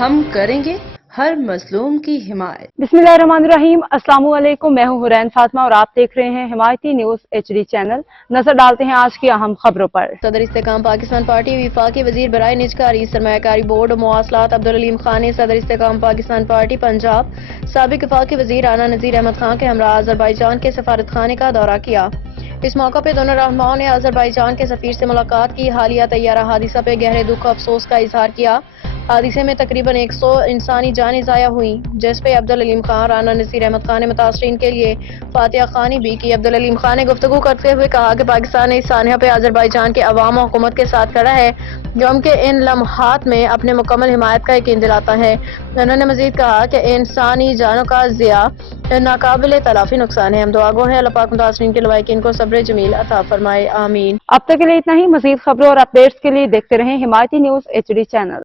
ہم کریں گے ہر مظلوم کی حمایت۔ بسمillahirrahmanirrahim، السلام علیکم، میں ہوں حرین فاطمہ اور آپ دیکھ رہے ہیں حمایتی نیوز HD چینل۔ نظر ڈالتے ہیں آج کی اہم خبروں پر۔ صدر استحکام پاکستان پارٹی وفاقی وزیر برائے نجکاری سرمایہ کاری بورڈ و مواصلات عبدالعلیم خان نے صدر استحکام پاکستان پارٹی پنجاب سابق وفاقی وزیر رانا نذیر احمد خان کے ہمراہ آذربائیجان کے سفارت خانے کا دورہ کیا۔ اس موقع پہ دونوں رہنماؤں نے آذربائیجان کے سفیر سے ملاقات کی۔ حالیہ طیارہ حادثہ پہ گہرے دکھ و افسوس کا اظہار کیا۔ حادثے میں تقریباً 100 انسانی جانیں ضائع ہوئیں، جس پہ عبدالعلیم خان، رانا نذیر احمد خان نے متاثرین کے لیے فاتحہ خوانی بھی کی۔ عبدالعلیم خان نے گفتگو کرتے ہوئے کہا کہ پاکستان اس سانحہ پہ آذربائیجان کے عوام و حکومت کے ساتھ کھڑا ہے، جو ہم کے ان لمحات میں اپنے مکمل حمایت کا یقین دلاتا ہے۔ انہوں نے مزید کہا کہ انسانی جانوں کا ضیاع ناقابل تلافی نقصان ہے۔ ہم دعا گو ہیں اللہ پاک متاثرین کے لوائقین کو صبر جمیل عطا فرمائے، آمین۔ اب تک کے لیے اتنا ہی۔ مزید خبروں اور اپڈیٹس کے لیے دیکھتے رہیں حمایتی نیوز HD چینل۔